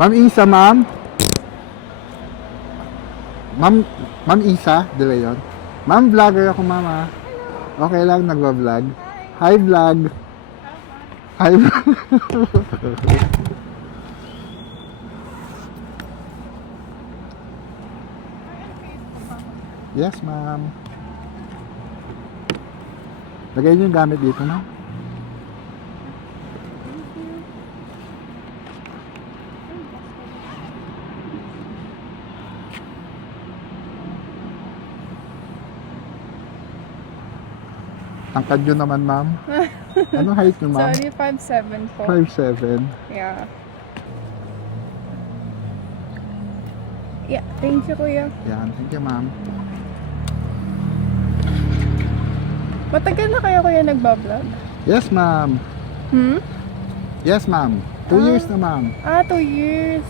Ma'am Isa, ma'am? Ma'am Isa, De Leon. Ma'am, vlogger ako, ma'am, ha? Okay lang, nagwa-vlog. Hi, vlog. Hi, vlog. Yes, ma'am. Lagay niyo yung gamit dito, ma'am. Tangkad nyo naman, ma'am. Anong height nyo, ma'am? Sorry, 5'7" po. 5'7". Yeah. Yeah, thank you, kuya. Yan, thank you, ma'am. Matagal na kayo kuya nagbablog? Yes, ma'am. Yes, ma'am. 2 years na, ma'am. 2 years.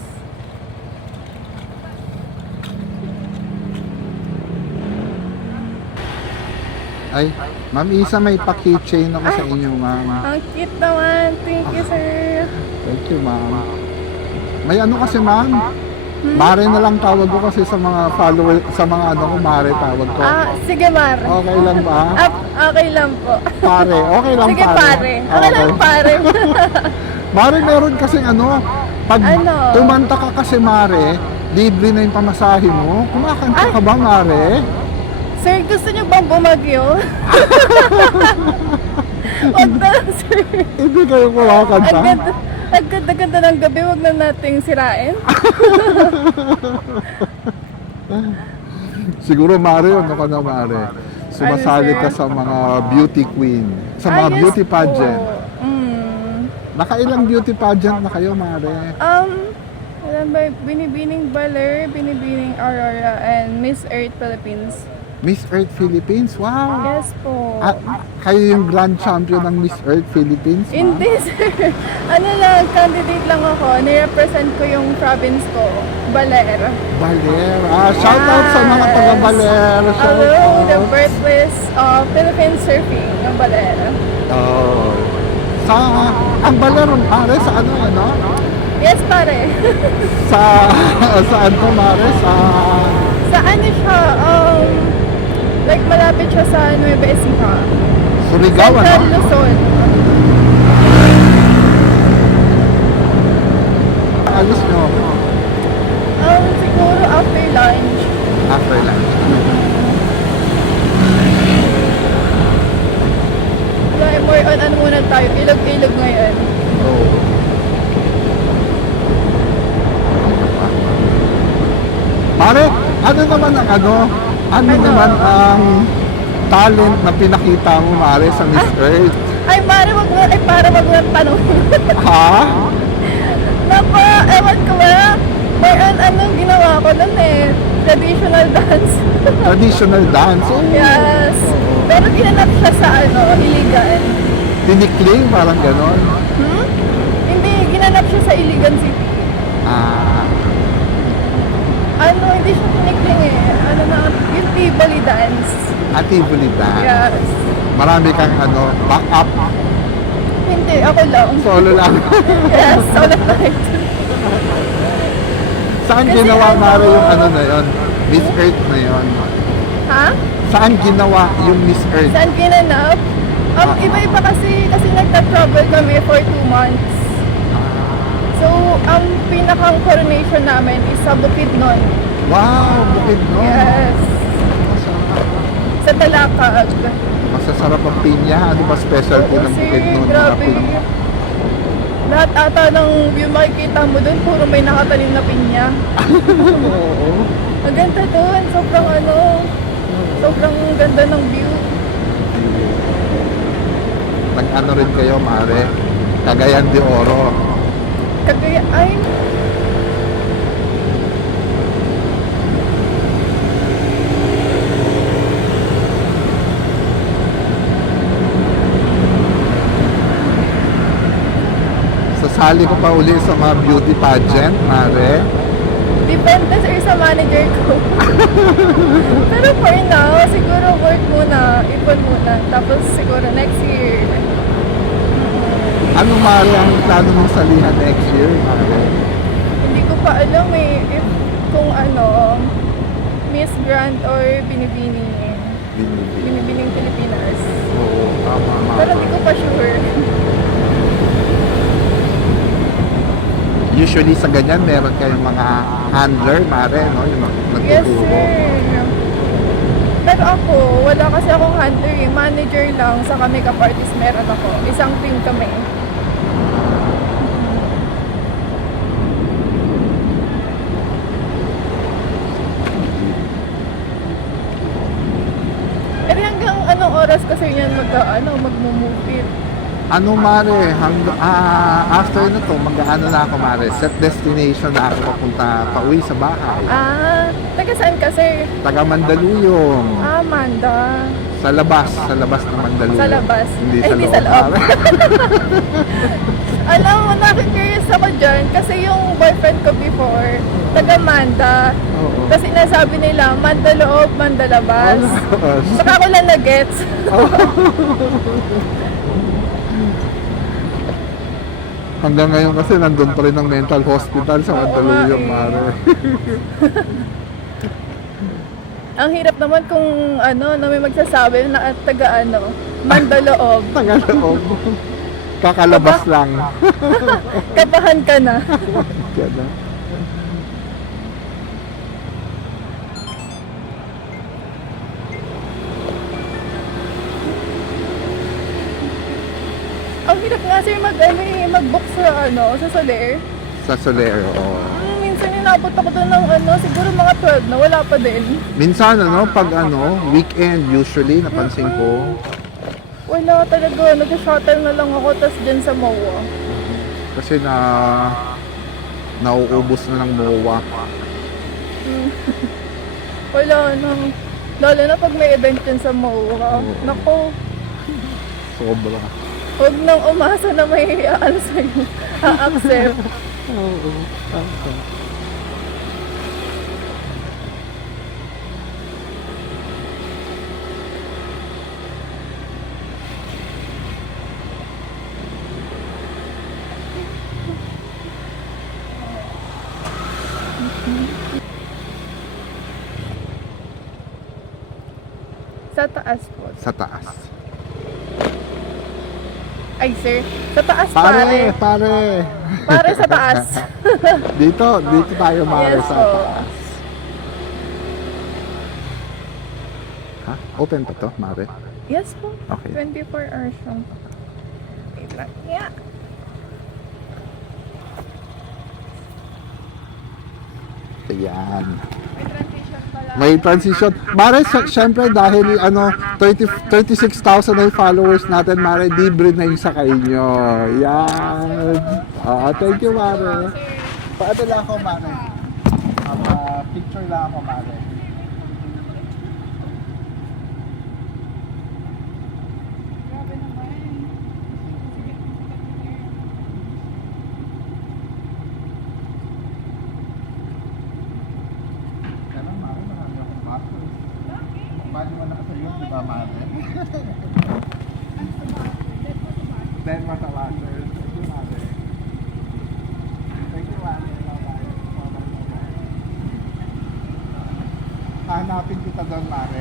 Ay, ma'am Isa, may pa-keychain ako sa inyo, ma'am. Ang cute naman. Thank you, sir. Thank you, ma'am. May ano kasi, ma'am? Mare na lang tawag ko kasi sa mga follower, sa mga ano ko, Mare tawag ko. Sige, Mar. Okay lang ba? Okay lang po. Pare, okay lang Sige, pare. pare. Okay lang, pare. Mare, meron kasing ano, pag Ano? tumanta ka kasi, Mare, libre na yung pamasahe mo. Kumakanta ka ba, Mare? Sir, gusto niyo bang bumagyo? Wag na, sir. Hindi kayo kumakanta. Ang ganda-ganda ng gabi, wag na nating sirain. Siguro, Mare, ano ka na, Mare? Sumasali Ano, ka sir? sa mga beauty queen, sa mga Yes beauty po. pageant. Nakailang beauty pageant na kayo, Mare? Alam ba, Binibining Baler, Binibining Aurora, and Miss Earth Philippines. Miss Earth Philippines? Wow! Yes po. Kayo yung grand champion ng Miss Earth Philippines, ma'am? Hindi, sir. Ano lang, candidate lang ako. Nirepresent ko yung province ko, Baler. Baler. Shout out sa mga taga-Baler. Shout Hello, the out. birthplace of Philippine surfing ng Baler. Oh. Ang Baler, Mare, sa ano? Yes, pare. Saan po, Mare? Sa ano siya, like malapit siya sa Nueva Ecija. Surigao, Central ano? Luzon. Alis nyo Siguro after lunch. after lunch. More on ano muna tayo, ilog-ilog ngayon. Oh. Mare, ano naman ang ano naman ang talent na pinakita mo, Mare, sa Miss Earth? Ay, para wag mo tanong. Ha? Napa, ewan ko ba? More on anong ginawa ko nun eh. Traditional dance. Traditional dance. Oh. Yes. Pero ginanap siya sa Iligan. Tinikling, parang ganon. Hindi, ginanap siya sa Iligan City. Hindi siya tinikling eh. Yung Tivoli dance. Tivoli dance. Yes. Marami kang back up. Hindi, ako lang. Solo lang. Yes, solo night. Saan Kasi ginawa, Mare, yung na yon? Miss Earth na yon? Ha? Saan ginawa yung Miss Earth? Saan ginanap? Iba-iba kasi nagta-travel kami for 2 months. So, ang pinakang coronation namin is sa Bukidnon. Wow, Bukidnon. Yes. Sa Talakag. Masasarap ang pinya. Ano ba specialty ng Bukidnon? Grabe. Lahat ata ng view makikita mo dun, puro may nakatanim na pinya. Oo. Ang ganda dun, sobrang ganda ng view. Nag-ano rin kayo, Mare? Cagayan de Oro. Ay, Sasali ko pa uli sa mga beauty pageant, Mare. depende sir sa manager ko. Pero for now, siguro work muna, ipon muna. Tapos siguro next year. Ano, Mare, ang plano mong salihan next year, Mare? Hindi ko pa alam eh, if kung ano, Miss Grand or Binibining Pilipinas. Oo, tama, Pero mare. hindi ko pa sure. Usually sa ganyan, meron kayong mga handler, mare, no? Yung Yes, nagtuturo. sir. Pero ako, wala kasi akong handler eh. Manager lang sa makeup artist meron ako. Isang team kami. Pero hanggang anong oras kasi yan magmumove it? Ano, mare, after na to, mag-ano na ako, mare, set destination na ako papunta pauwi sa bahay. Taga saan ka, sir? Taga Mandaluyong. Amanda. Sa labas ng Mandaluyong. Sa labas. Hindi Eh, sa hindi loob. sa loob. mare. Alam mo, nakikurious ako dyan kasi yung boyfriend ko before, taga Manda. Oo. Kasi nasabi nila, Manda loob, Manda labas. Saka ko lang na-gets. Hanggang ngayon kasi nandun pa rin ang mental hospital sa Oo Mandaluyong, nga eh. mare. Ang hirap naman kung na may magsasabi na taga Manda loob. Taga loob. Kakalabas lang. Kabahan ka na. Gana. Ang hirap nga sir mag-book sa Soler. Sa Solero. oo. Minsan inabot ako doon ng siguro mga 12 na wala pa din. Minsan, pag weekend, usually, napansin ko, Wala talaga, nag-shuttle na lang ako tas dyan sa MOA. kasi nauubos na ng MOA. Wala nang, lalo na pag may event dyan sa MOA. Oo. Nako, Sobra. huwag nang umasa na may sa'yo, a-accept. Oo. Sa taas po. Sa taas. Ay sir, sa taas pare. Pare. Pare sa taas. Dito tayo, mare, Yes sa po. taas. Ha? Open pa to, mare? Yes po. Okay. 24 hours lang. Wait lang. Yeah. Ayan. May transition pala. May transition. Mare, syempre dahil 36,000 na yung followers natin, Mare, libre na yung sakay nyo. Yan. Thank you, Mare. Paano lang ako, Mare? Picture lang ako, Mare. Grabe naman. Kaya Mare, marami akong backers. Bali mo na sa iyo, di ba, Mare? Then, matawater. Thank you, Mare. Thank you, Mare. Bye-bye. Bye-bye. Hanapin kita doon, Mare.